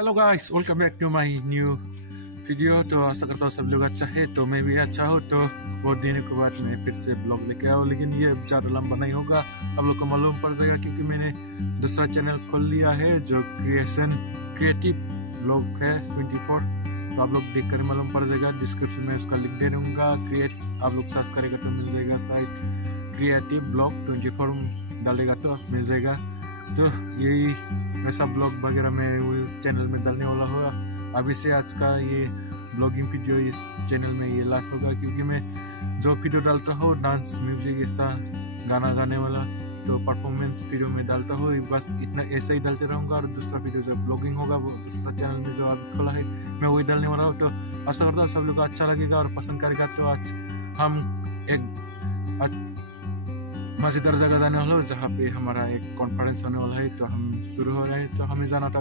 Hello guys, welcome back to my new video. तो आशा करता हूँ सब लोग अच्छा है, तो मैं भी अच्छा हूँ। तो बहुत दिनों के बाद मैं फिर से ब्लॉग लेके आया हूँ, लेकिन ये ज़्यादा लंबा नहीं होगा, आप लोग को मालूम पड़ जाएगा क्योंकि मैंने दूसरा चैनल खोल लिया है जो क्रिएटिव ब्लॉग है 24। तो आप लोग देख कर मालूम पड़ जाएगा, डिस्क्रिप्शन में उसका लिंक दे दूँगा। आप लोग सर्च करेगा तो मिल जाएगा, शायद क्रिएटिव ब्लॉग 24 डालेगा तो मिल जाएगा। तो यही वैसा ब्लॉग वगैरह मैं वो चैनल में डालने वाला हुआ। अभी से आज का ये ब्लॉगिंग वीडियो इस चैनल में ये लास्ट होगा, क्योंकि मैं जो वीडियो डालता हूँ डांस म्यूजिक ऐसा गाना गाने वाला, तो परफॉर्मेंस वीडियो में डालता हूँ, बस इतना ऐसा ही डालते रहूँगा। और दूसरा वीडियो जो ब्लॉगिंग होगा वो दूसरा चैनल में जो अभी खोला है मैं वही डालने वाला हूँ। तो आशा करता हूँ सब लोग को अच्छा लगेगा और पसंद करेगा। तो आज हम एक मज़ेदार जगह जाने वाला हूँ जहाँ पे हमारा एक कॉन्फ्रेंस होने वाला है। तो हम शुरू हो रहे हैं। तो हमें जाना था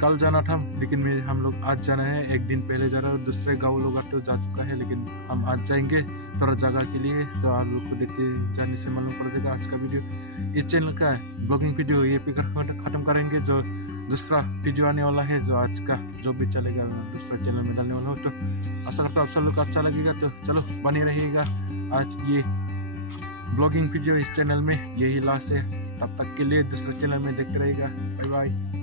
कल जाना था, लेकिन हम लोग आज जाना है। एक दिन पहले जा रहा है, दूसरे गाँव लोग तो जा चुका है, लेकिन हम आज जाएंगे थोड़ा जगह के लिए। तो आप लोग को देखते जाने से मालूम पड़ जाएगा आज का वीडियो इस चैनल का ब्लॉगिंग वीडियो ये भी खत्म करेंगे। जो दूसरा वीडियो आने वाला है जो आज का जो भी चलेगा दूसरा चैनल में डालने वाला हो। तो आशा करता हूँ आप सब लोग को अच्छा लगेगा। तो चलो बने रहिएगा। आज ये ब्लॉगिंग वीडियो इस चैनल में यही लास्ट है, तब तक के लिए दूसरे चैनल में देखते रहिएगा। Bye bye.